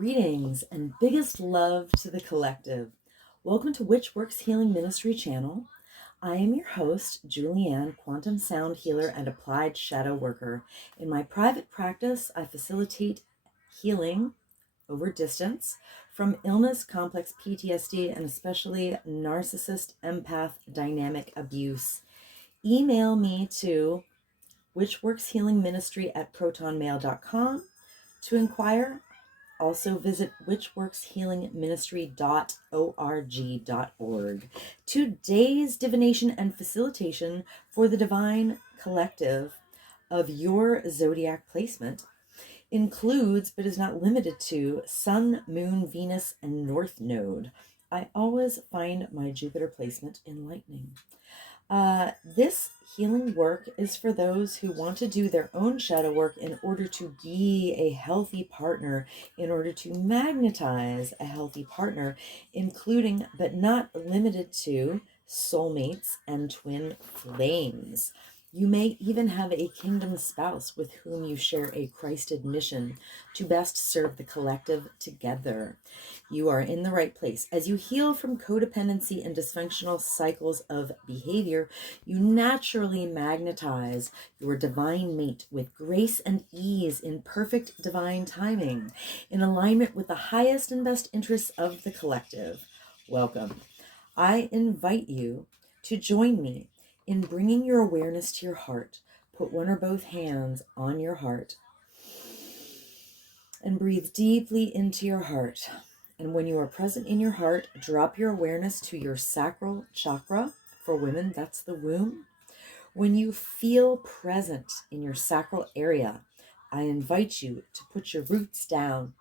Greetings and biggest love to the collective. Welcome to Witch Works Healing Ministry channel. I am your host, Julianne, quantum sound healer and applied shadow worker. In my private practice, I facilitate healing over distance from illness, complex PTSD, and especially narcissist, empath, dynamic abuse. Email me to witchworkshealingministry@protonmail.com to inquire. Also visit witchworkshealingministry.org. Today's divination and facilitation for the divine collective of your zodiac placement includes, but is not limited to, Sun, Moon, Venus, and North Node. I always find my Jupiter placement enlightening. This healing work is for those who want to do their own shadow work in order to be a healthy partner, in order to magnetize a healthy partner, including but not limited to soulmates and twin flames. You may even have a kingdom spouse with whom you share a Christed mission to best serve the collective together. You are in the right place. As you heal from codependency and dysfunctional cycles of behavior, you naturally magnetize your divine mate with grace and ease in perfect divine timing, in alignment with the highest and best interests of the collective. Welcome. I invite you to join me in bringing your awareness to your heart. Put one or both hands on your heart and breathe deeply into your heart. And when you are present in your heart, drop your awareness to your sacral chakra. For women, that's the womb. When you feel present in your sacral area, I invite you to put your roots down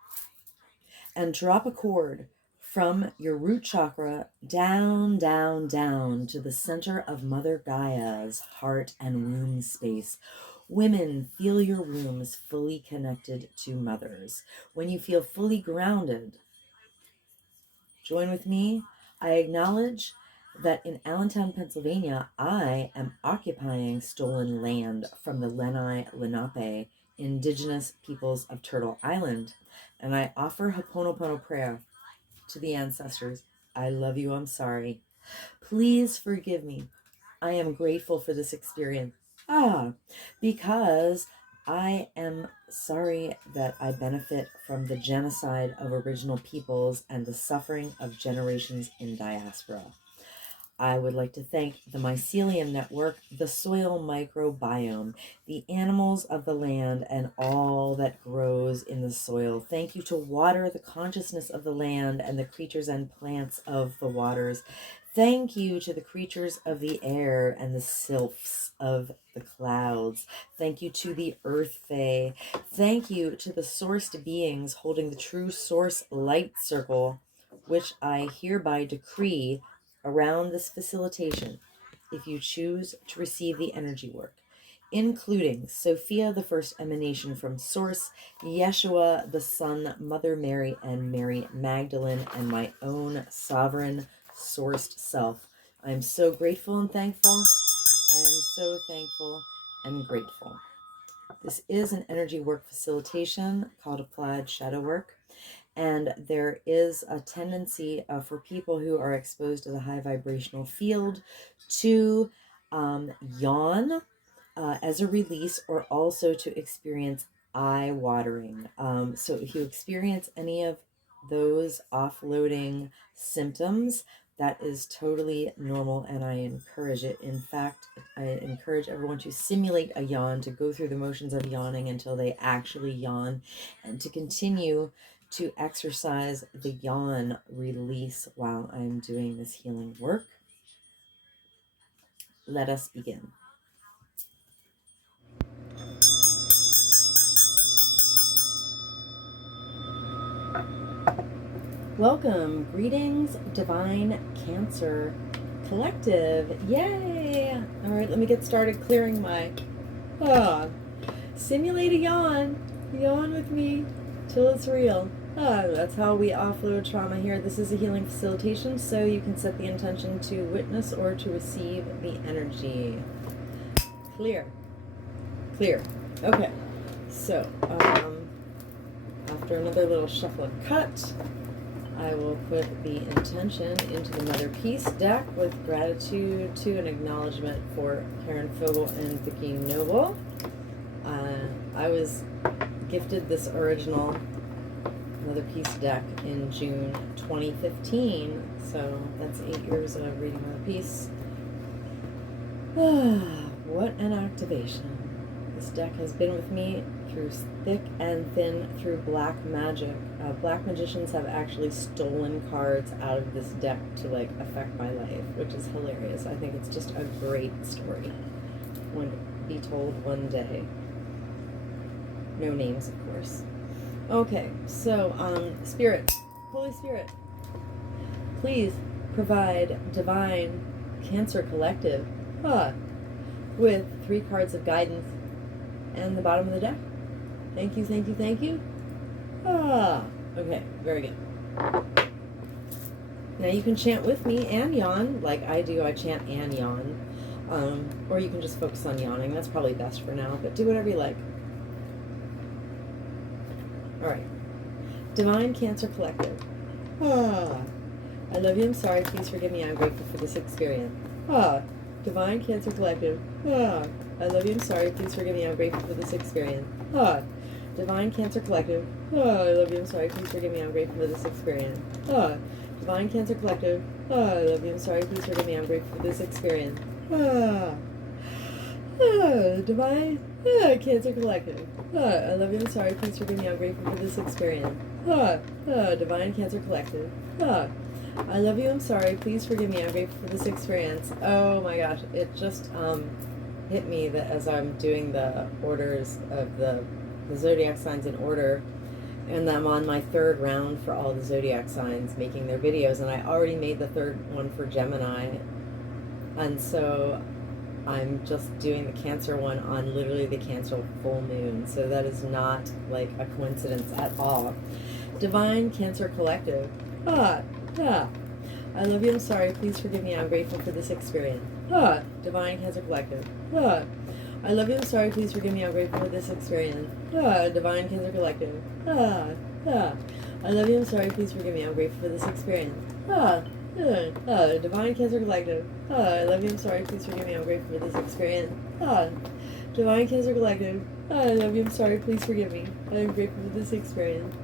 and drop a cord from your root chakra down, down, down to the center of Mother Gaia's heart and womb space. Women, feel your wombs fully connected to mothers. When you feel fully grounded, join with me. I acknowledge that in Allentown, Pennsylvania, I am occupying stolen land from the Lenni Lenape, indigenous peoples of Turtle Island, and I offer Ho'oponopono prayer to the ancestors. I love you, I'm sorry. Please forgive me. I am grateful for this experience. Because I am sorry that I benefit from the genocide of original peoples and the suffering of generations in diaspora. I would like to thank the Mycelium Network, the soil microbiome, the animals of the land, and all that grows in the soil. Thank you to water, the consciousness of the land, and the creatures and plants of the waters. Thank you to the creatures of the air and the sylphs of the clouds. Thank you to the Earth Fae. Thank you to the sourced beings holding the true source light circle, which I hereby decree around this facilitation, if you choose to receive the energy work, including Sophia, the first emanation from Source, Yeshua, the Son, Mother Mary, and Mary Magdalene, and my own sovereign sourced self. I am so grateful and thankful. I am so thankful and grateful. This is an energy work facilitation called Applied Shadow Work. And there is a tendency for people who are exposed to the high vibrational field to yawn as a release, or also to experience eye watering. So if you experience any of those offloading symptoms, that is totally normal, and I encourage it. In fact, I encourage everyone to simulate a yawn, to go through the motions of yawning until they actually yawn, and to continue to exercise the yawn release while I'm doing this healing work. Let us begin. Welcome, greetings, divine Cancer collective. Yay! All right, let me get started clearing my simulate a yawn. Yawn with me till it's real. That's how we offload trauma here. This is a healing facilitation, so you can set the intention to witness or to receive the energy. Clear. Okay. So, after another little shuffle and cut, I will put the intention into the Mother Peace deck with gratitude to an acknowledgement for Karen Fogel and Vicki Noble. I was gifted this original Mother Peace deck in June 2015, so that's 8 years of reading Mother Peace. What an activation. This deck has been with me through thick and thin, through black magic. Black magicians have actually stolen cards out of this deck to like affect my life, which is hilarious. I think it's just a great story. When be told one day. No names, of course. Okay, so Spirit, Holy Spirit, please provide Divine Cancer Collective with 3 cards of guidance and the bottom of the deck. Thank you, thank you, thank you. Okay, very good. Now you can chant with me and yawn, like I do. I chant and yawn. Or you can just focus on yawning. That's probably best for now, but do whatever you like. Alright. Divine Cancer Collective. I love you, I'm sorry, please forgive me, I'm grateful for this experience. Divine Cancer Collective. I love you, I'm sorry, please forgive me, I'm grateful for this experience. Divine Cancer Collective. I love you, I'm sorry, please forgive me, I'm grateful for this experience. Divine Cancer Collective. I love you, I'm sorry, please forgive me, I'm grateful for this experience. Divine Cancer Collective. I love you, I'm sorry, please forgive me, I'm grateful for this experience. Divine Cancer Collective. I love you, I'm sorry, please forgive me, I'm grateful for this experience. Oh my gosh, it just hit me that as I'm doing the orders of the zodiac signs in order, and I'm on my 3rd round for all the zodiac signs making their videos, and I already made the 3rd one for Gemini, and so I'm just doing the Cancer one on literally the Cancer full moon, so that is not like a coincidence at all. Divine Cancer Collective. I love you, I'm sorry, please forgive me, I'm grateful for this experience. Divine Cancer Collective. I love you, I'm sorry, please forgive me, I'm grateful for this experience. Divine Cancer Collective. I love you, I'm sorry, please forgive me, I'm grateful for this experience. Divine Cancer Collective. I love you, I'm sorry, please forgive me, I'm grateful for this experience. Divine Cancer Collective. I love you, I'm sorry, please forgive me, I'm grateful for this experience.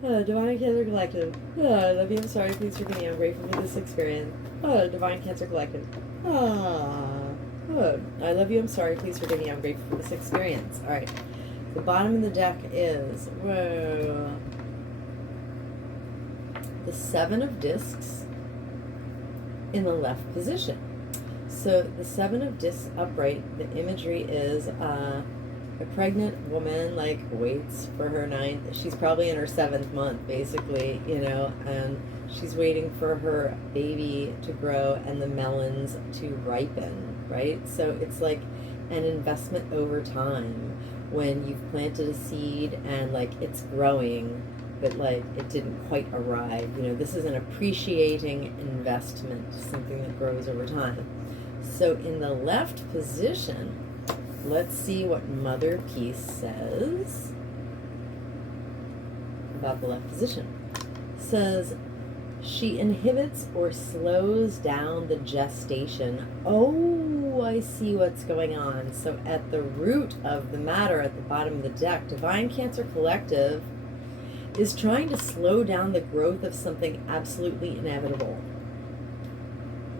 Divine Cancer Collective. I love you, I'm sorry, please forgive me, I'm grateful for this experience. Divine Cancer Collective. I love you, I'm sorry, please forgive me, I'm grateful for this experience. Alright, the bottom of the deck is the 7 of Discs in the left position. So the 7 of Discs upright, the imagery is a pregnant woman, like, waits for her 9th. She's probably in her 7th month, basically, you know, and she's waiting for her baby to grow and the melons to ripen, right? So it's like an investment over time when you've planted a seed and, like, it's growing, but, like, it didn't quite arrive. You know, this is an appreciating investment, something that grows over time. So in the left position, let's see what Mother Peace says about the left position. It says, she inhibits or slows down the gestation. Oh, I see what's going on. So at the root of the matter, at the bottom of the deck, Divine Cancer Collective is trying to slow down the growth of something absolutely inevitable.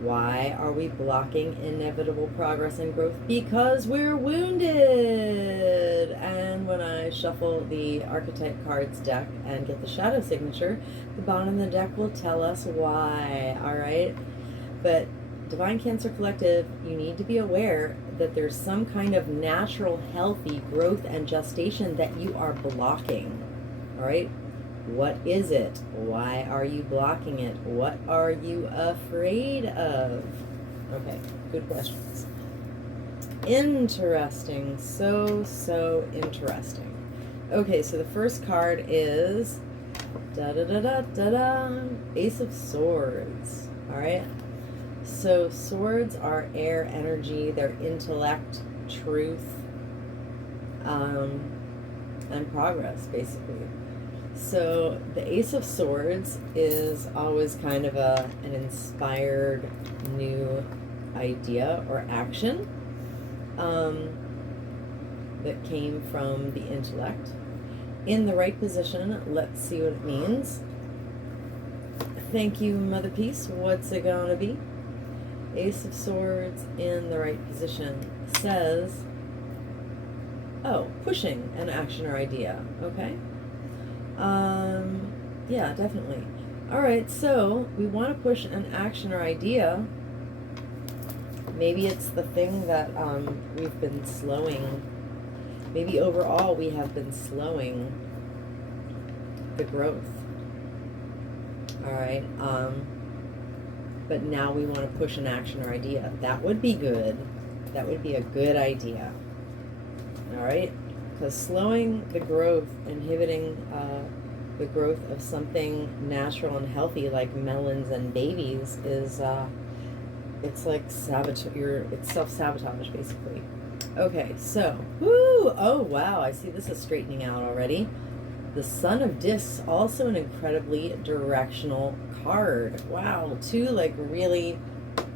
Why are we blocking inevitable progress and growth? Because we're wounded. And when I shuffle the archetype cards deck and get the shadow signature, the bottom of the deck will tell us why, all right? But Divine Cancer Collective, you need to be aware that there's some kind of natural, healthy growth and gestation that you are blocking, all right? What is it? Why are you blocking it? What are you afraid of? Okay, good questions. Interesting. So interesting. Okay, so the first card is Ace of Swords. All right. So swords are air energy. They're intellect, truth. and progress, basically. So the Ace of Swords is always kind of an inspired new idea or action that came from the intellect. In the right position, let's see what it means. Thank you, Mother Peace. What's it gonna be? Ace of Swords in the right position says, oh, pushing an action or idea. Okay. Yeah, definitely. All right, so we want to push an action or idea. Maybe it's the thing that we've been slowing. Maybe overall we have been slowing the growth. All right. But now we want to push an action or idea. That would be good. That would be a good idea. All right. Because slowing the growth, inhibiting the growth of something natural and healthy like melons and babies is, it's like it's self-sabotage, basically. Okay, so, woo! Oh, wow, I see this is straightening out already. The Son of Discs, also an incredibly directional card. Wow, two like really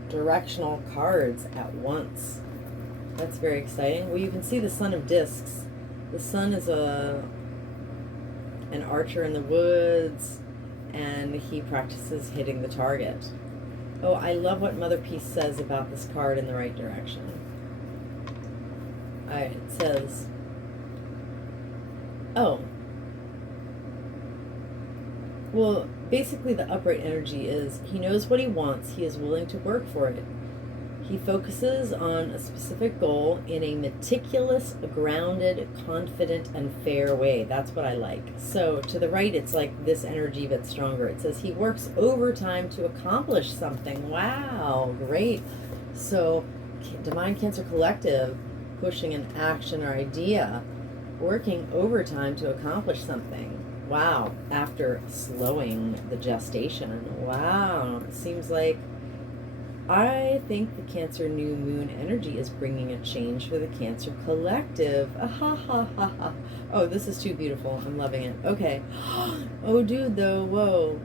directional cards at once. That's very exciting. Well, you can see the Son of Discs. The Sun is an archer in the woods, and he practices hitting the target. Oh, I love what Mother Peace says about this card in the right direction. All right, it says, oh, well, basically the upright energy is he knows what he wants. He is willing to work for it. He focuses on a specific goal in a meticulous, grounded, confident, and fair way. That's what I like. So to the right, it's like this energy, but stronger. It says he works overtime to accomplish something. Wow, great. So Divine Cancer Collective, pushing an action or idea, working overtime to accomplish something. Wow, after slowing the gestation. Wow, it seems like I think the Cancer New Moon energy is bringing a change for the Cancer Collective. Ah, ha, ha, ha, ha. Oh, this is too beautiful. I'm loving it. Okay. Oh, dude, though. Whoa.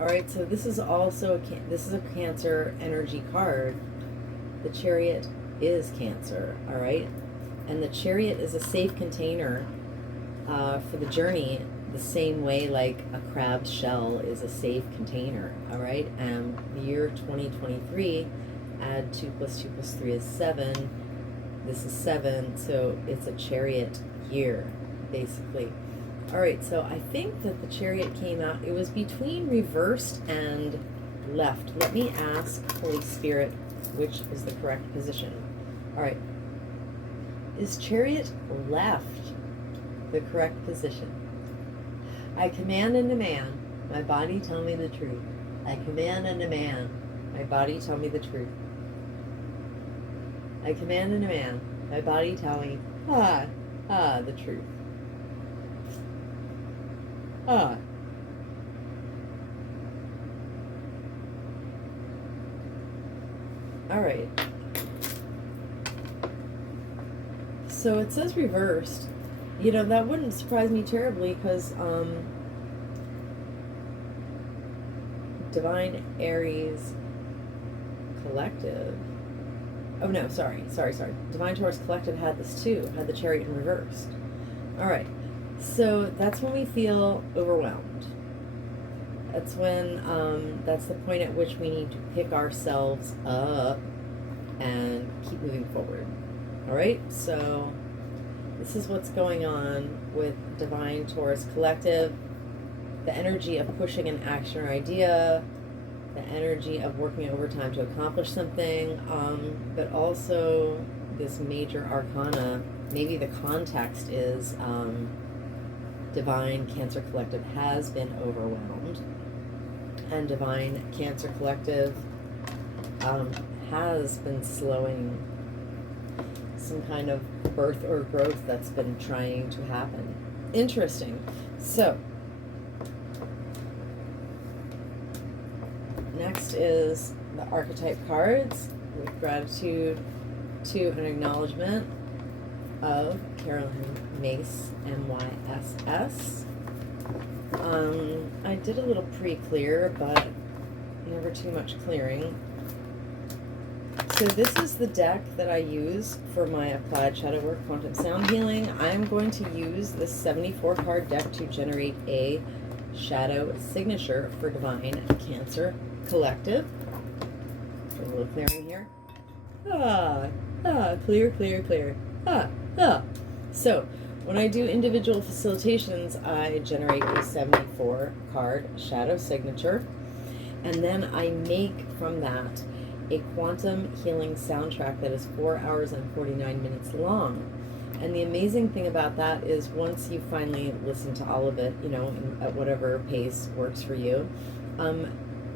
All right, so this is also this is a Cancer energy card. The Chariot is Cancer, all right? And the Chariot is a safe container for the journey, the same way like a crab's shell is a safe container, all right? The year 2023, add 2 + 2 + 3 is 7. This is 7, so it's a chariot year, basically. All right, so I think that the Chariot came out, it was between reversed and left. Let me ask Holy Spirit which is the correct position. All right, is Chariot left the correct position? I command and demand, my body tell me the truth. I command and demand, my body tell me the truth. I command and demand, my body tell me, the truth. All right. So it says reversed. You know, that wouldn't surprise me terribly because Divine Aries Collective. Oh no, sorry. Divine Taurus Collective had this too, had the Chariot in reversed. All right. So that's when we feel overwhelmed. That's when, that's the point at which we need to pick ourselves up and keep moving forward. All right, so this is what's going on with Divine Taurus Collective. The energy of pushing an action or idea, the energy of working overtime to accomplish something, but also this major arcana. Maybe the context is Divine Cancer Collective has been overwhelmed, and Divine Cancer Collective has been slowing some kind of birth or growth that's been trying to happen. Interesting. So next is the archetype cards with gratitude to an acknowledgement of Carolyn Mace, MYSS. I did a little pre-clear, but never too much clearing. So this is the deck that I use for my applied shadow work, quantum sound healing. I'm going to use this 74 card deck to generate a shadow signature for Divine Cancer Collective. A little clearing here. Clear, clear, clear. So when I do individual facilitations, I generate a 74 card shadow signature, and then I make from that a quantum healing soundtrack that is 4 hours and 49 minutes long. And the amazing thing about that is once you finally listen to all of it, you know, at whatever pace works for you,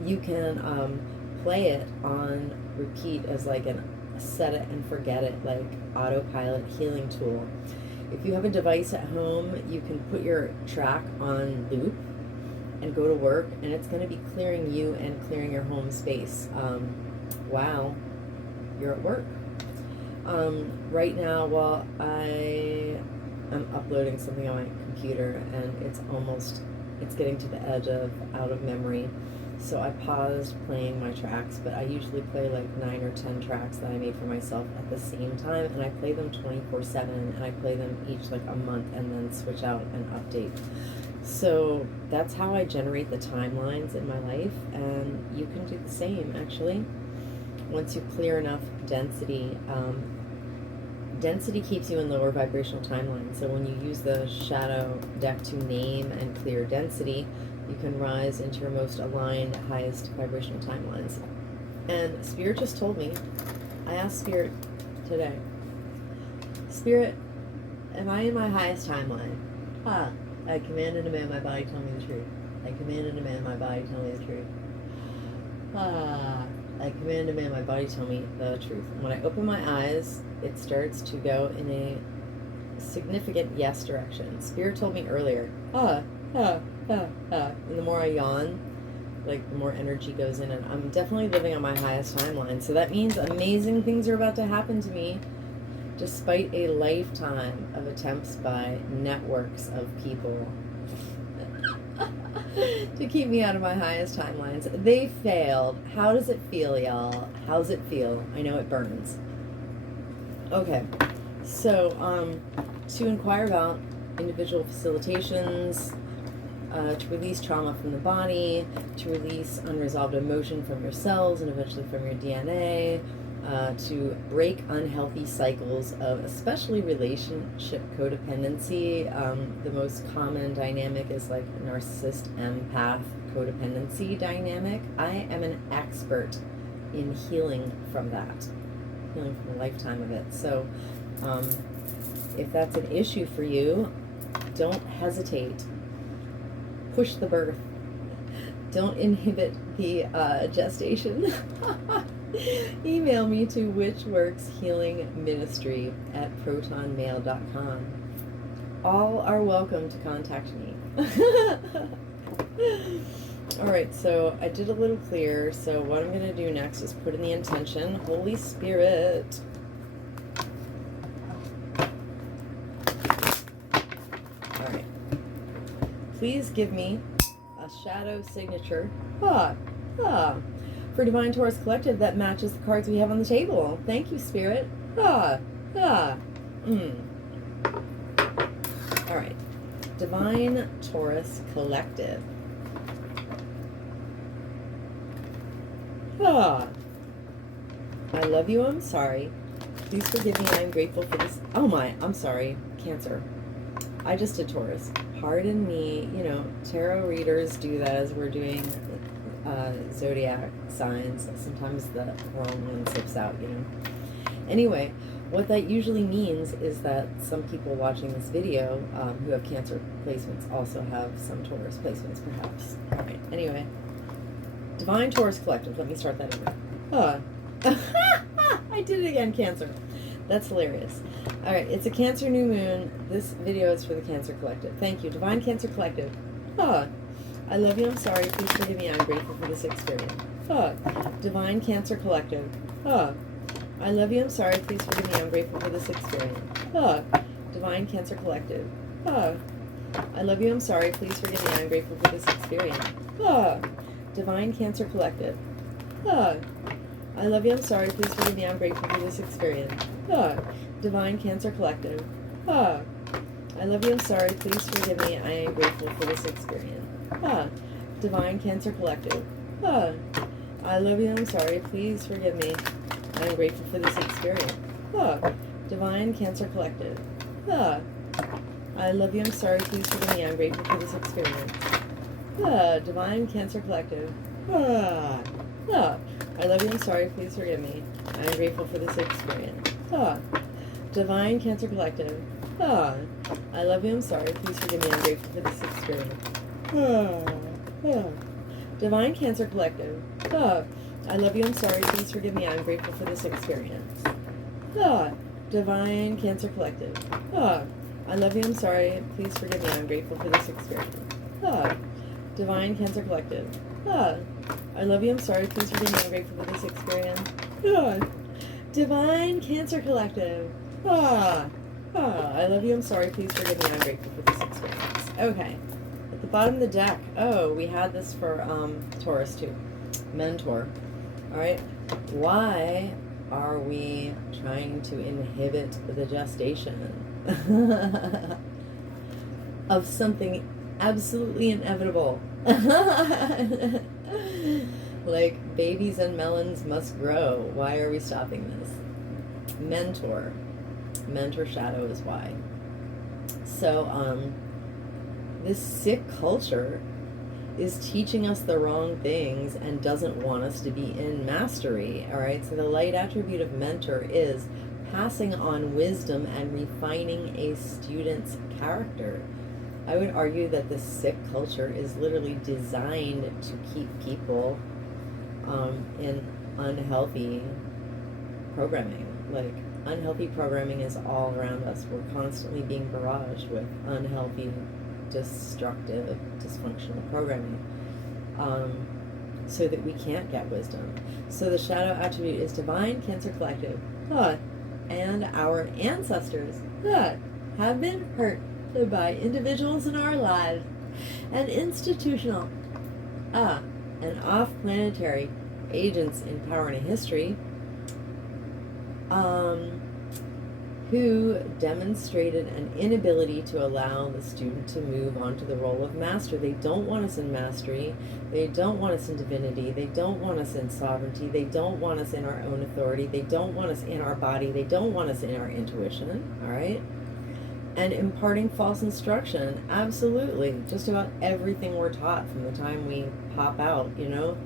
you can play it on repeat as like an set it and forget it, like autopilot healing tool. If you have a device at home, you can put your track on loop and go to work, and it's going to be clearing you and clearing your home space while you're at work. Right now, while I am uploading something on my computer, and it's getting to the edge of out of memory, so I paused playing my tracks, but I usually play like 9 or 10 tracks that I made for myself at the same time, and I play them 24/7, and I play them each like a month and then switch out and update. So that's how I generate the timelines in my life, and you can do the same actually. Once you clear enough density, density keeps you in lower vibrational timelines. So when you use the shadow deck to name and clear density, you can rise into your most aligned, highest vibrational timelines. And Spirit just told me, I asked Spirit today, Spirit, am I in my highest timeline? I commanded a man, my body, tell me the truth. I commanded a man, my body, tell me the truth. I command a man, my body, tell me the truth. And when I open my eyes, it starts to go in a significant yes direction. Spirit told me earlier, and the more I yawn, like the more energy goes in, and I'm definitely living on my highest timeline. So that means amazing things are about to happen to me, despite a lifetime of attempts by networks of people to keep me out of my highest timelines. They failed. How does it feel, y'all? How's it feel? I know it burns. Okay, so to inquire about individual facilitations, to release trauma from the body, to release unresolved emotion from your cells and eventually from your DNA, to break unhealthy cycles of especially relationship codependency. The most common dynamic is like narcissist empath codependency dynamic. I am an expert in healing from that, healing from a lifetime of it. So if that's an issue for you, don't hesitate. Push the birth. Don't inhibit the gestation. Email me to witchworkshealingministry@protonmail.com. All are welcome to contact me. Alright, so I did a little clear, so what I'm going to do next is put in the intention. Holy Spirit. Alright. Please give me a shadow signature. For Divine Taurus Collective that matches the cards we have on the table. Thank you, Spirit. Alright. Divine Taurus Collective. I love you, I'm sorry. Please forgive me, I am grateful for this. Oh my, I'm sorry. Cancer. I just did Taurus. Pardon me, you know, tarot readers do that as we're doing zodiac signs. Sometimes the wrong one slips out, you know. Anyway, what that usually means is that some people watching this video who have Cancer placements also have some Taurus placements, perhaps. Alright, anyway. Divine Taurus Collective. Let me start that over. I did it again, Cancer. That's hilarious. Alright, it's a Cancer new moon. This video is for the Cancer Collective. Thank you. Divine Cancer Collective. I love you, I'm sorry. Please forgive me, I'm grateful for this experience. Divine Cancer Collective. I love you, I'm sorry. Please forgive me, I'm grateful for this experience. Divine Cancer Collective. Ah. I love you, I'm sorry, please forgive me, I'm grateful for this experience. Ah. Divine Cancer Collective. Ah. I love you, I'm sorry, please forgive me, I'm grateful for this experience. Ah. Divine Cancer Collective. Ah. I love you, I'm sorry, please forgive me, I am grateful for this experience. Ah. Divine Cancer Collective. Ah. I love you, I'm sorry, please forgive me, I am grateful for this experience. Ah. Divine Cancer Collective. Ah. I love you, I'm sorry, please forgive me, I'm grateful for this experience. Ah. Divine Cancer Collective. Ah. Ah. I love you, I'm sorry, please forgive me, I am grateful for this experience. Ah. Divine Cancer Collective. Ah. I love you, I'm sorry, please forgive me, I'm grateful for this experience. Ah. Ah. Divine Cancer Collective. Ah. I love you, I'm sorry, please forgive me, I'm grateful for this experience. Ah. Divine Cancer Collective. Ah. I love you, I'm sorry, please forgive me, I'm grateful for this experience. Ah. Divine Cancer Collective. Ah. I love you, I'm sorry, please forgive me, I'm grateful for this experience. Ah. Divine Cancer Collective. Ah. Ah. I love you, I'm sorry, please forgive me, I'm grateful for this experience. Okay. At the bottom of the deck, oh, we had this for Taurus too. Mentor. Alright. Why are we trying to inhibit the gestation of something absolutely inevitable? Like babies and melons must grow. Why are we stopping this? Mentor. Mentor shadow is why. So this sick culture is teaching us the wrong things and doesn't want us to be in mastery. All right, so the light attribute of mentor is passing on wisdom and refining a student's character. I would argue that this sick culture is literally designed to keep people in unhealthy programming. Like, unhealthy programming is all around us. We're constantly being barraged with unhealthy, destructive, dysfunctional programming, so that we can't get wisdom. So the shadow attribute is Divine Cancer Collective. And our ancestors have been hurt by individuals in our lives and institutional and off-planetary agents in power and history who demonstrated an inability to allow the student to move on to the role of master. They don't want us in mastery. They don't want us in divinity. They don't want us in sovereignty. They don't want us in our own authority. They don't want us in our body. They don't want us in our intuition, all right? And imparting false instruction, absolutely. Just about everything we're taught from the time we pop out, you know,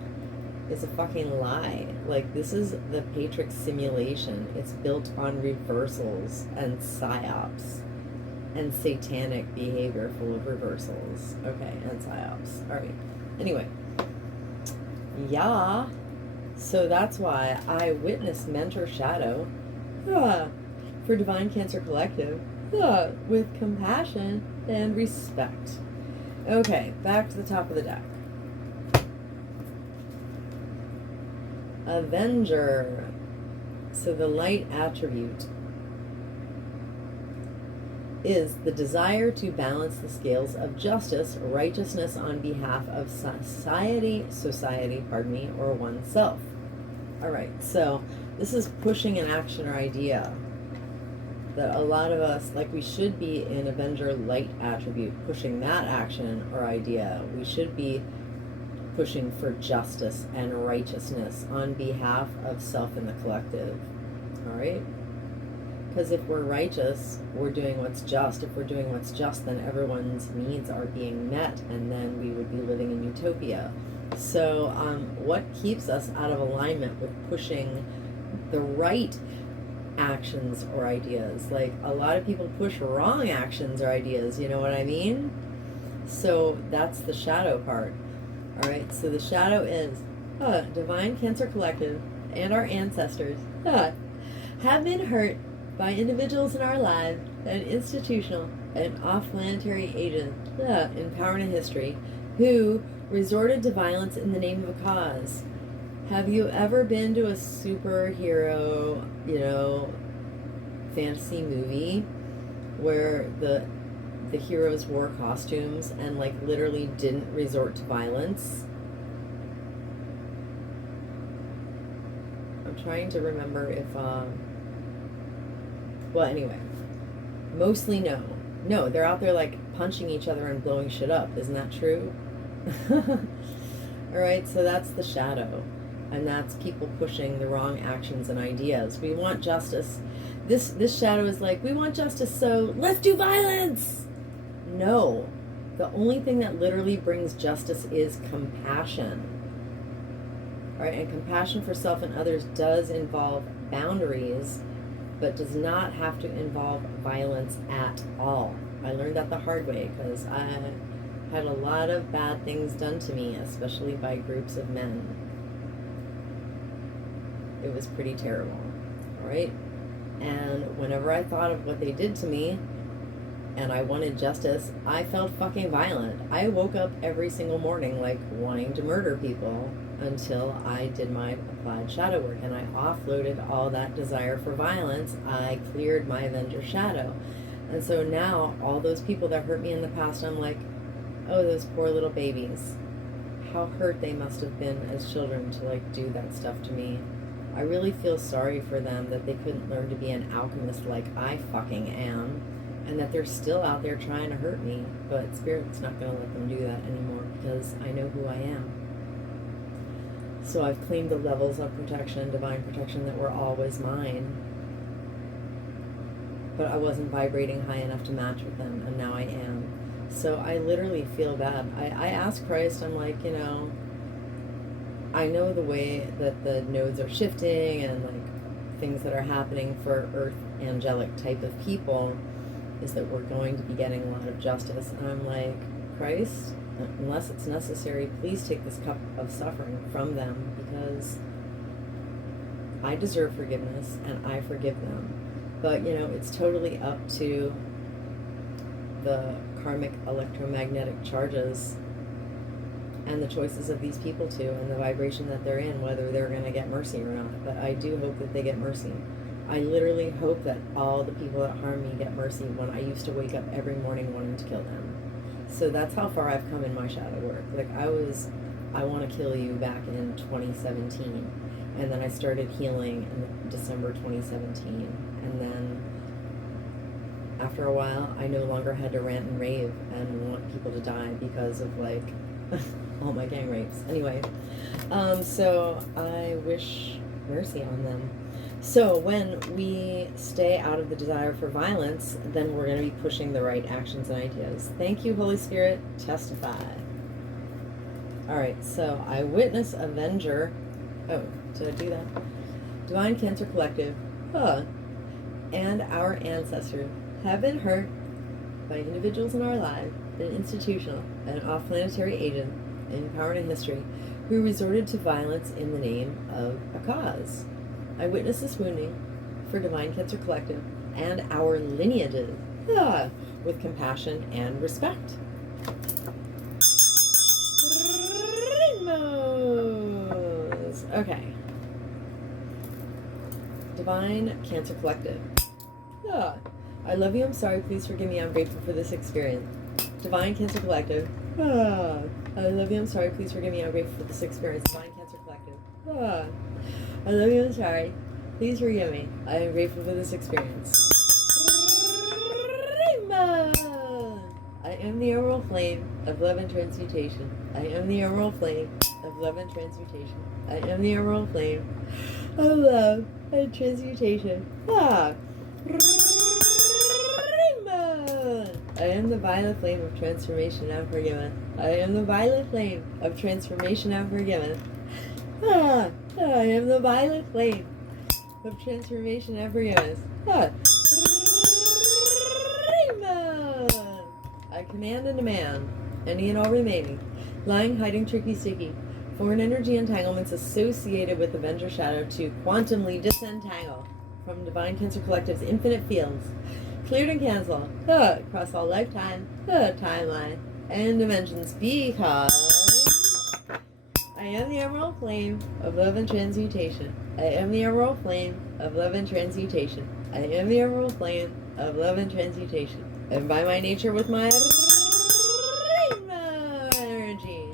is a fucking lie. Like, this is the Patrix simulation. It's built on reversals and psyops and satanic behavior full of reversals. Okay, and psyops. All right. Anyway. Yeah. So that's why I witness Mentor Shadow for Divine Cancer Collective with compassion and respect. Okay, back to the top of the deck. Avenger. So the light attribute is the desire to balance the scales of justice, righteousness on behalf of society, or oneself. All right, so this is pushing an action or idea that a lot of us, like, we should be in Avenger light attribute, pushing that action or idea. We should be pushing for justice and righteousness on behalf of self and the collective. All right? Because if we're righteous, we're doing what's just. If we're doing what's just, then everyone's needs are being met, and then we would be living in utopia. So what keeps us out of alignment with pushing the right actions or ideas? Like, a lot of people push wrong actions or ideas, you know what I mean? So that's the shadow part. All right, so the shadow is Divine Cancer Collective and our ancestors have been hurt by individuals in our lives and institutional and off-planetary agents in power and history who resorted to violence in the name of a cause. Have you ever been to a superhero, fantasy movie where the heroes wore costumes and like literally didn't resort to violence. I'm trying to remember if well, anyway, mostly no. No, they're out there like punching each other and blowing shit up. Isn't that true? Alright, so that's the shadow. And that's people pushing the wrong actions and ideas. We want justice. This shadow is like, we want justice, so let's do violence! No. The only thing that literally brings justice is compassion. Alright, and compassion for self and others does involve boundaries, but does not have to involve violence at all. I learned that the hard way because I had a lot of bad things done to me, especially by groups of men. It was pretty terrible, all right? And whenever I thought of what they did to me and I wanted justice, I felt fucking violent. I woke up every single morning like wanting to murder people until I did my applied shadow work and I offloaded all that desire for violence. I cleared my Avenger shadow. And so now all those people that hurt me in the past, I'm like, oh, those poor little babies. How hurt they must have been as children to like do that stuff to me. I really feel sorry for them that they couldn't learn to be an alchemist like I fucking am, and that they're still out there trying to hurt me, but Spirit's not going to let them do that anymore because I know who I am. So I've claimed the levels of protection, divine protection, that were always mine, but I wasn't vibrating high enough to match with them, and now I am. So I literally feel bad. I asked Christ, I'm like, you know, I know the way that the nodes are shifting and like things that are happening for earth angelic type of people is that we're going to be getting a lot of justice. And I'm like, Christ, unless it's necessary, please take this cup of suffering from them because I deserve forgiveness and I forgive them. But, you know, it's totally up to the karmic electromagnetic charges and the choices of these people too, and the vibration that they're in, whether they're going to get mercy or not. But I do hope that they get mercy. I literally hope that all the people that harm me get mercy when I used to wake up every morning wanting to kill them. So that's how far I've come in my shadow work. Like I want to kill you back in 2017. And then I started healing in December 2017. And then after a while, I no longer had to rant and rave and want people to die because of like all my gang rapes. Anyway, so I wish mercy on them. So when we stay out of the desire for violence, then we're going to be pushing the right actions and ideas. Thank you, Holy Spirit. Testify. All right, so I witness Avenger. Oh, did I do that? Divine Cancer Collective, and our ancestors have been hurt by individuals in our lives, an institutional and off-planetary agent in power and history who resorted to violence in the name of a cause. I witness this wounding for Divine Cancer Collective and our lineages with compassion and respect. Rainbows. Okay. Divine Cancer Collective. I love you, I'm sorry, please forgive me, I'm grateful for this experience. Divine Cancer Collective. I love you, I'm sorry, please forgive me, I'm grateful for this experience. Divine Cancer Collective. I love you, I'm sorry, please forgive me, I am grateful for this experience. Rainbow! I am the emerald flame of love and transmutation. I am the emerald flame of love and transmutation. I am the emerald flame of love and transmutation. I am the violet flame of transformation and forgiven. I am the violet flame of transformation and forgiven. I am the violet flame of transformation and forgiveness. I command and demand any and all remaining, lying, hiding, tricky, sticky, foreign energy entanglements associated with Avenger Shadow to quantumly disentangle from Divine Cancer Collective's infinite fields, cleared and canceled, across all lifetime, timeline, and dimensions, because I am the emerald flame of love and transmutation. I am the emerald flame of love and transmutation. I am the emerald flame of love and transmutation. And by my nature with my rainbow energy,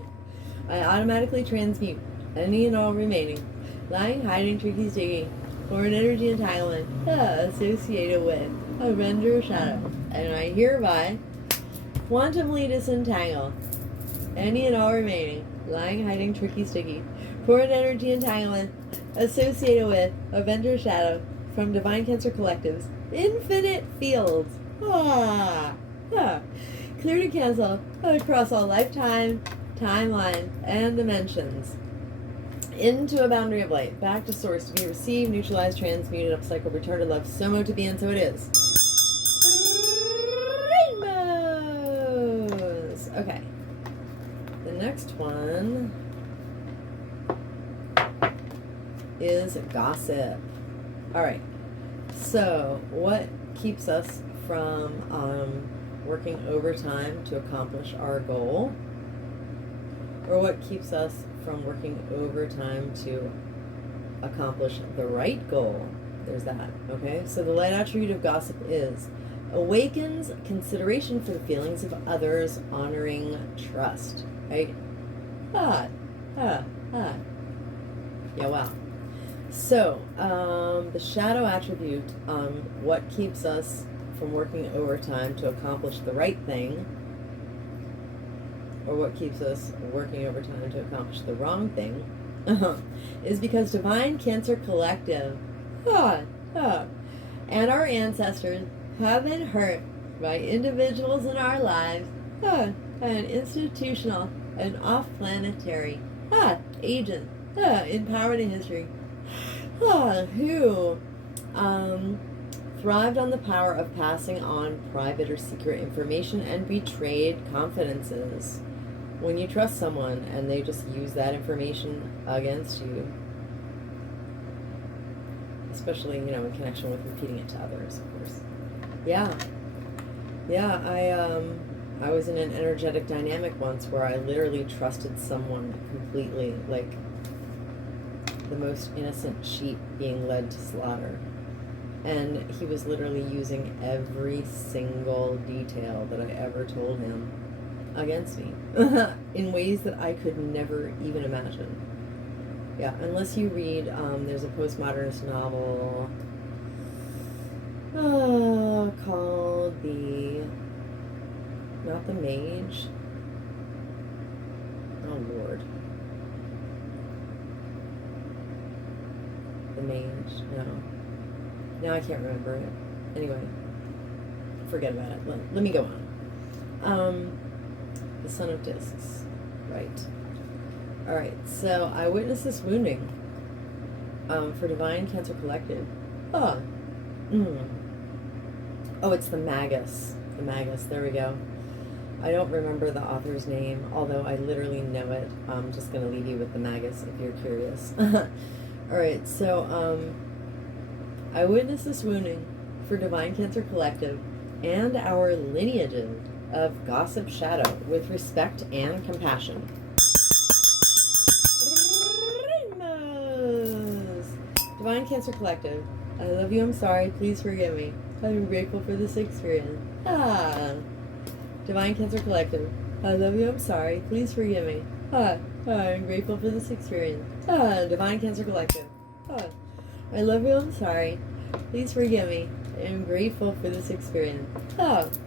I automatically transmute any and all remaining lying, hiding, tricky, sticky, foreign energy entanglement associated with a render of shadow. And I hereby quantumly disentangle any and all remaining lying, hiding, tricky, sticky, foreign energy entanglement associated with a vendor shadow from Divine Cancer Collective's infinite fields. Clear to cancel across all lifetime, timeline, and dimensions. Into a boundary of light, back to source to be received, neutralized, transmuted, upcycled, returned to love, somo to be, and so it is. Rainbows! Okay. The next one is gossip. Alright. So, what keeps us from working overtime to accomplish our goal? Or what keeps us from working overtime to accomplish the right goal? There's that. Okay? So the light attribute of gossip is awakens consideration for the feelings of others, honoring trust. Right? Yeah, wow. So, the shadow attribute, what keeps us from working overtime to accomplish the right thing, or what keeps us working overtime to accomplish the wrong thing, is because Divine Cancer Collective and our ancestors have been hurt by individuals in our lives and institutional and off-planetary agents empowered in history who thrived on the power of passing on private or secret information and betrayed confidences. When you trust someone and they just use that information against you, especially, in connection with repeating it to others, of course. Yeah, I was in an energetic dynamic once where I literally trusted someone completely, like the most innocent sheep being led to slaughter. And he was literally using every single detail that I ever told him against me in ways that I could never even imagine. Yeah, unless you read, there's a postmodernist novel called not the Mage. Oh, Lord. The Mage, no. Now I can't remember it. Anyway, forget about it. Let me go on. The Son of Discs. Right. Alright, so I witnessed this wounding for Divine Cancer Collective. Oh, it's the Magus. The Magus, there we go. I don't remember the author's name, although I literally know it. I'm just going to leave you with the Magus if you're curious. Alright, so I witnessed this wounding for Divine Cancer Collective and our lineages of gossip shadow with respect and compassion. Rainbows! Divine Cancer Collective, I love you, I'm sorry, please forgive me. I'm grateful for this experience. Divine Cancer Collective, I love you, I'm sorry, please forgive me. I'm grateful for this experience. Divine Cancer Collective, I love you, I'm sorry, please forgive me. I'm grateful for this experience. Rainbows!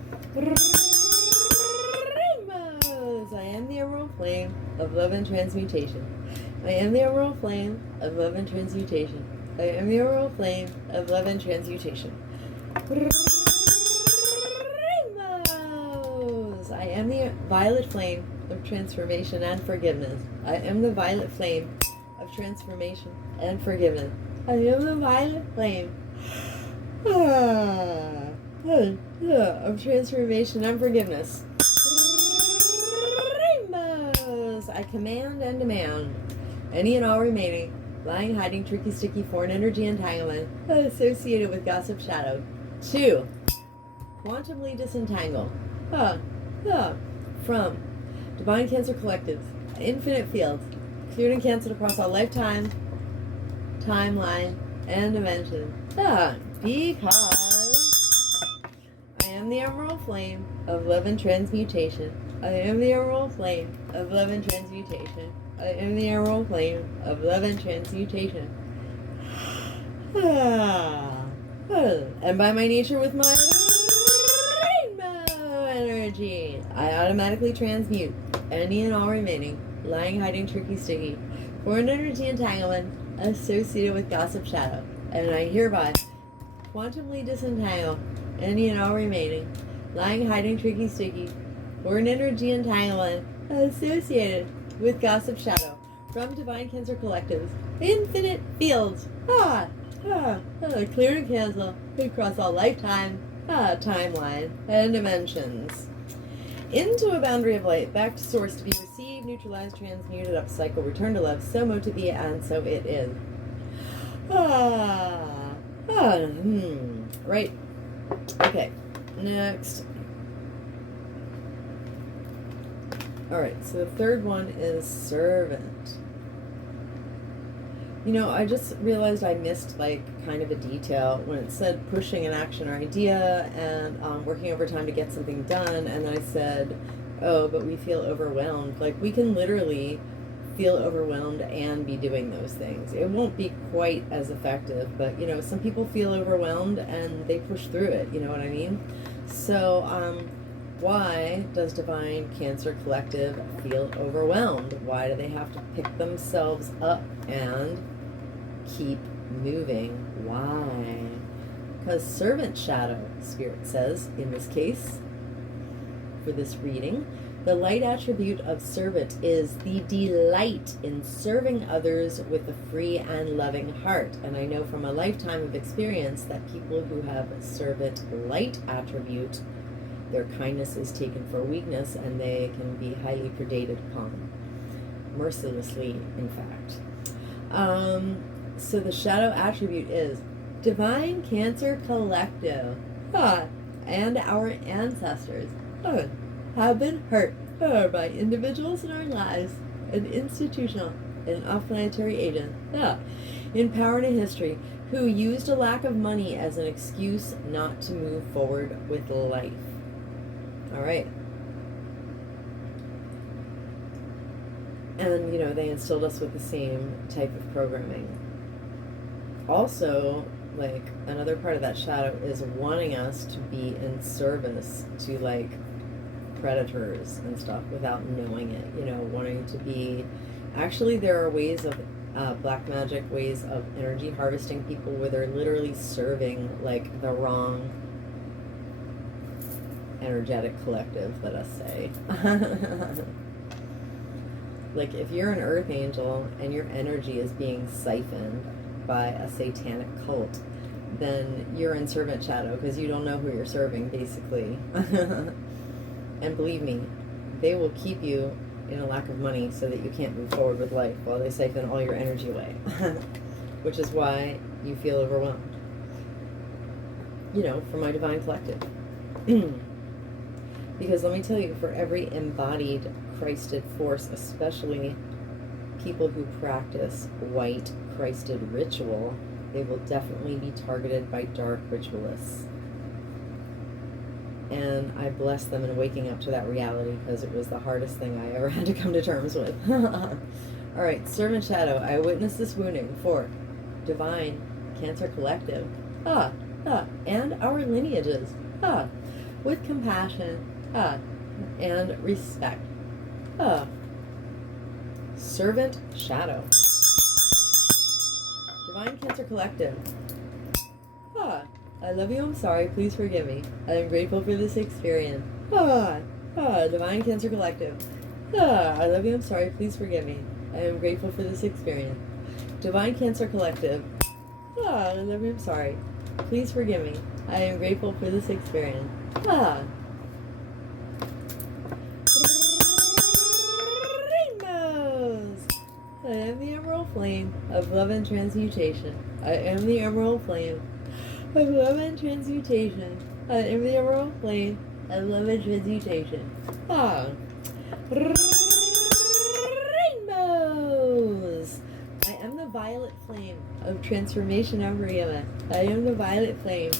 I am the emerald flame of love and transmutation. I am the emerald flame of love and transmutation. I am the emerald flame of love and transmutation. Rainbows! I am the violet flame of transformation and forgiveness. I am the violet flame of transformation and forgiveness. I am the violet flame of transformation and forgiveness. Rainbows! I command and demand any and all remaining lying, hiding, tricky, sticky, foreign energy entanglement associated with gossip shadow to quantumly disentangle from Divine Cancer Collective's infinite fields, cleared and canceled across all lifetime, timeline, and dimension. Because the emerald flame of love and transmutation. I am the emerald flame of love and transmutation. I am the emerald flame of love and transmutation. And by my nature with my rainbow energy, I automatically transmute any and all remaining lying, hiding, tricky, sticky, foreign energy entanglement associated with gossip shadow. And I hereby quantumly disentangle any and all remaining lying, hiding, tricky, sticky, foreign energy entanglement associated with gossip shadow from Divine Cancer Collective's infinite fields. Clear and cancel across all lifetime, timeline, and dimensions. Into a boundary of light, back to source to be received, neutralized, transmuted, upcycle, return to love, so mo to be, and so it is. Right. Okay. Next. Alright, so the third one is servant. You know, I just realized I missed, like, kind of a detail when it said pushing an action or idea and working overtime to get something done, and I said, oh, but we feel overwhelmed. Like, we can literally feel overwhelmed and be doing those things. It won't be quite as effective, but, you know, some people feel overwhelmed and they push through it, you know what I mean? So, why does Divine Cancer Collective feel overwhelmed? Why do they have to pick themselves up and keep moving? Why? Because servant shadow, Spirit says, in this case, for this reading, the light attribute of servant is the delight in serving others with a free and loving heart. And I know from a lifetime of experience that people who have servant light attribute, their kindness is taken for weakness and they can be highly predated upon. Mercilessly, in fact. So the shadow attribute is Divine Cancer Collective. And our ancestors have been hurt by individuals in our lives, an institutional and off-planetary agent in power and in history who used a lack of money as an excuse not to move forward with life. All right. And, you know, they instilled us with the same type of programming. Also, like, another part of that shadow is wanting us to be in service to, like, predators and stuff without knowing it. You know, wanting to be... Actually, there are ways of black magic, ways of energy harvesting people where they're literally serving, like, the wrong energetic collective, let us say. Like, if you're an earth angel and your energy is being siphoned by a satanic cult, then you're in servant shadow because you don't know who you're serving, basically. And believe me, they will keep you in a lack of money so that you can't move forward with life while they siphon all your energy away. Which is why you feel overwhelmed. You know, for my divine collective. Because let me tell you, for every embodied Christed force, especially people who practice white Christed ritual, they will definitely be targeted by dark ritualists. And I bless them in waking up to that reality because it was the hardest thing I ever had to come to terms with. Alright, Servant Shadow, I witnessed this wounding for Divine Cancer Collective. And our lineages. With compassion. And respect. Servant Shadow. Divine Cancer Collective. I love you, I'm sorry, please forgive me. I am grateful for this experience. Divine Cancer Collective. I love you, I'm sorry, please forgive me. I am grateful for this experience. Divine Cancer Collective. I love you, I'm sorry. Please forgive me. I am grateful for this experience. Rainbows! I am the emerald flame of love and transmutation. I am the emerald flame of love and transmutation. I am the emerald flame of love and transmutation. Rainbows! I am the violet flame of transformation and agreement. I am the violet flame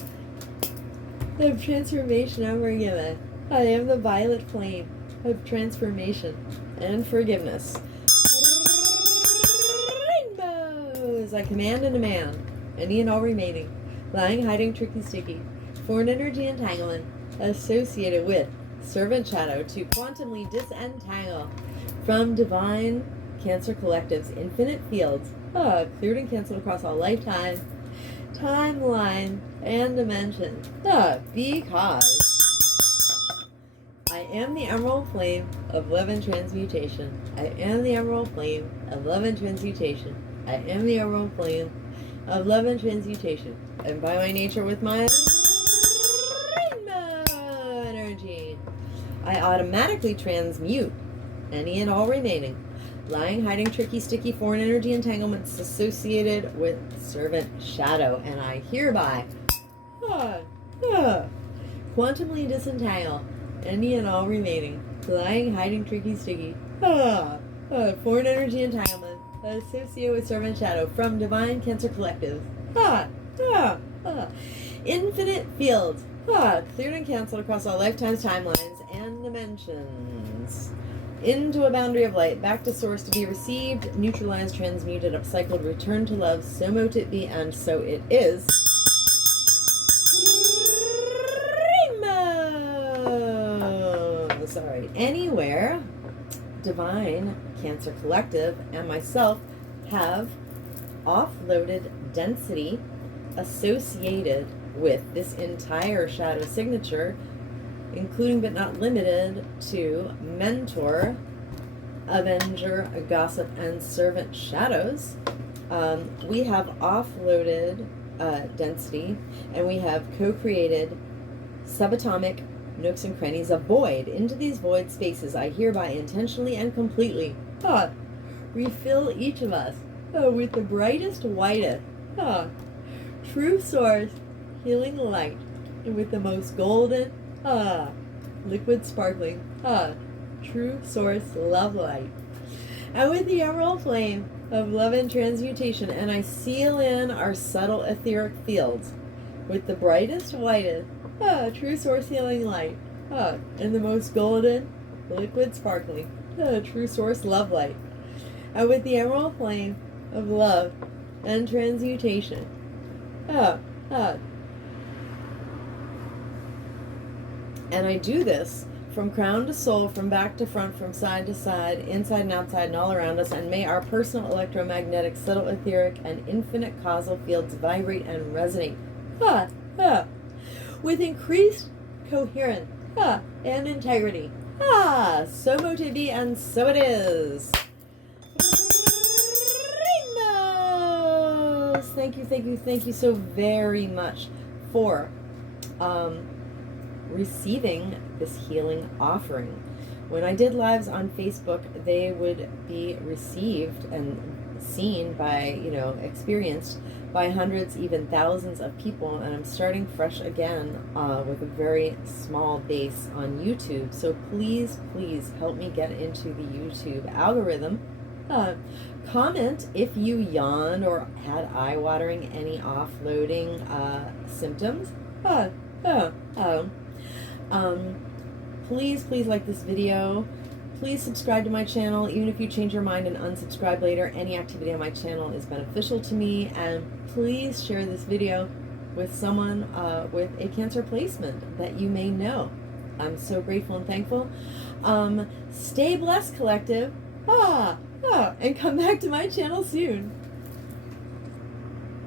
of transformation and forgiveness. I am the violet flame of transformation and forgiveness. Rainbows! I command and demand any and all remaining, lying, hiding, tricky, sticky, foreign energy entanglement associated with servant shadow to quantumly disentangle from divine Cancer Collective's infinite fields, cleared and canceled across all lifetime, timeline, and dimensions. Because I am the emerald flame of love and transmutation. I am the emerald flame of love and transmutation. I am the emerald flame of love and transmutation. And by my nature, with my rainbow energy, I automatically transmute any and all remaining lying, hiding, tricky, sticky, foreign energy entanglements associated with servant shadow. And I hereby quantumly disentangle any and all remaining lying, hiding, tricky, sticky, foreign energy entanglement associated with servant shadow from divine Cancer Collective. Infinite fields, cleared and canceled across all lifetimes, timelines, and dimensions. Into a boundary of light, back to source to be received, neutralized, transmuted, upcycled, returned to love, so mote it be, and so it is. Rainbow! Sorry. Anywhere, divine Cancer Collective and myself have offloaded density associated with this entire shadow signature, including but not limited to mentor, avenger, gossip, and servant shadows. We have offloaded density, and we have co-created subatomic nooks and crannies of void. Into these void spaces, I hereby intentionally and completely refill each of us with the brightest, whitest, true source, healing light, and with the most golden, liquid sparkling, true source love light, and with the emerald flame of love and transmutation, and I seal in our subtle etheric fields with the brightest, whitest, true source healing light, and the most golden, liquid sparkling, true source love light, and with the emerald flame of love and transmutation, and I do this from crown to soul, from back to front, from side to side, inside and outside, and all around us. And may our personal electromagnetic, subtle etheric, and infinite causal fields vibrate and resonate with increased coherence and integrity. So mote it be, and so it is. Rainbows! Thank you so very much for receiving this healing offering. When I did lives on Facebook, they would be received and seen by, experienced by hundreds, even thousands of people, and I'm starting fresh again with a very small base on YouTube. So please help me get into the YouTube algorithm. Comment if you yawned or had eye-watering, any offloading symptoms. Please like this video. Please subscribe to my channel. Even if you change your mind and unsubscribe later, any activity on my channel is beneficial to me. And please share this video with someone with a Cancer placement that you may know. I'm so grateful and thankful. Stay blessed, collective. And come back to my channel soon.